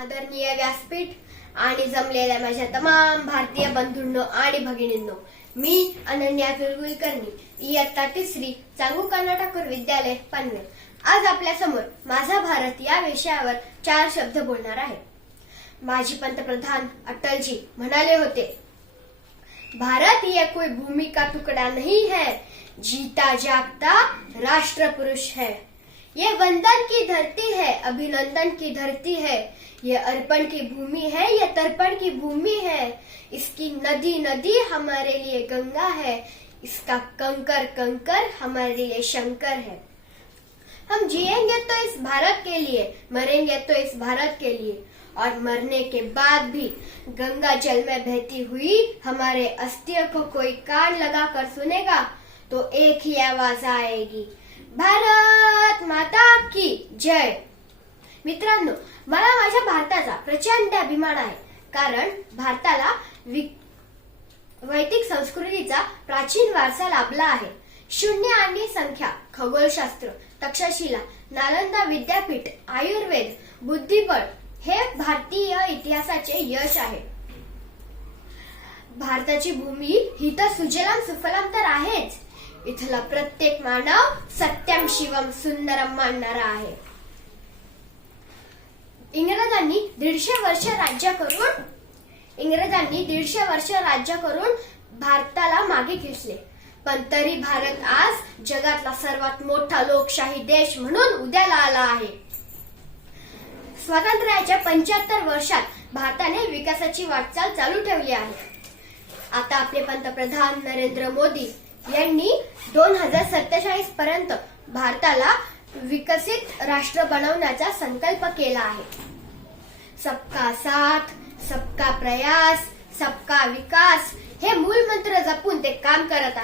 आदरणीय व्यासपीठ आणि जमलेल्या माझ्या तमाम भारतीय बंधूंनो आणि भगिनींनो, मी अनन्या कुलकर्णी, इयत्ता 3री, चांगू कर्नाटक विद्यालय पनवेल. आज आपल्या समोर माझा भारत या विषयावर 4 शब्द बोलणार आहे. माजी पंतप्रधान अटल जी म्हणाले होते, भारत ये कोई भूमि का टुकड़ा नहीं है, जीता जागता राष्ट्र पुरुष है. ये वंदन की धरती है, अभिनंदन की धरती है. ये अर्पण की भूमि है, ये तर्पण की भूमि है. इसकी नदी नदी हमारे लिए गंगा है, इसका कंकर कंकर हमारे लिए शंकर है. हम जिएंगे तो इस भारत के लिए, मरेंगे तो इस भारत के लिए, और मरने के बाद भी गंगा जल में बहती हुई हमारे अस्थियों को कोई कान लगाकर सुनेगा तो एक ही आवाज आएगी, भारत माता की जय. मित्रांनो, मला माझ्या भारताचा प्रचंड अभिमान आहे, कारण भारताला वैदिक संस्कृतीचा प्राचीन वारसा लाभला आहे. शून्य आणि संख्या, खगोलशास्त्र, तक्षशिला, नालंदा विद्यापीठ, आयुर्वेद, बुद्धिबळ हे भारतीय इतिहासाचे यश आहे. भारताची भूमी ही तर सुजलाम सुफलाम तर आहेच, इथला प्रत्येक मानव सत्यम शिवम सुंदरम मानणारा आहे. इंग्रजांनी 150 वर्ष राज्य करून भारताला मागे खेचले, पण तरी भारत आज जगातला सर्वात मोठा लोकशाही देश म्हणून उद्याला आला आहे. स्वातंत्र्याच्या 75 वर्षात भारताने विकासाची वाटचाल चालू ठेवली आहे. आता आपले पंतप्रधान नरेंद्र मोदी यांनी 2047 पर्यंत भारताला विकसित राष्ट्र बनवण्याचा संकल्प केला आहे. सबका साथ, सबका प्रयास, सबका विकास हे मूलमंत्र जपून ते काम करत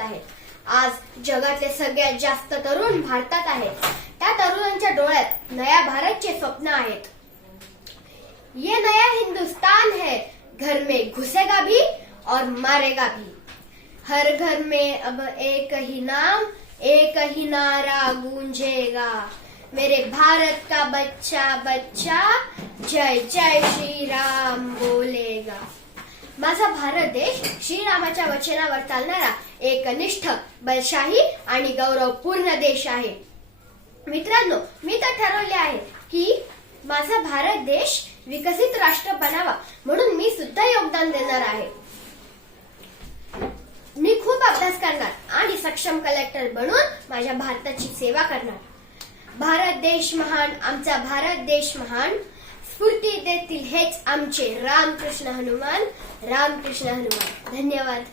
आहेत. आज जगातले सगळ्यात जास्त तरुण भारतात आहेत. त्या तरुणांच्या डोळ्यात नया भारतचे स्वप्न आहेत. ये नया हिंदुस्तान है, घर में घुसेगा भी और मारेगा भी. हर घर में अब एक ही नाम, एक ही नारा गूंजेगा, मेरे भारत का बच्चा बच्चा जय जय श्री राम बोलेगा. माझा भारत देश श्रीरामाच्या वचनावर चालणारा एकनिष्ठ, बलशाही आणि गौरवपूर्ण देश आहे. मित्रांनो, मी तर ठरवले आहे की माझा भारत देश विकसित राष्ट्र बनावा, म्हणून मी सुद्धा योगदान देणार आहे. मी खूप अभ्यास करणार आणि सक्षम कलेक्टर बनून माझ्या भारताची सेवा करणार. भारत देश महान, आमचा भारत देश महान. स्फूर्ती देतील हेच आमचे रामकृष्ण हनुमान. धन्यवाद.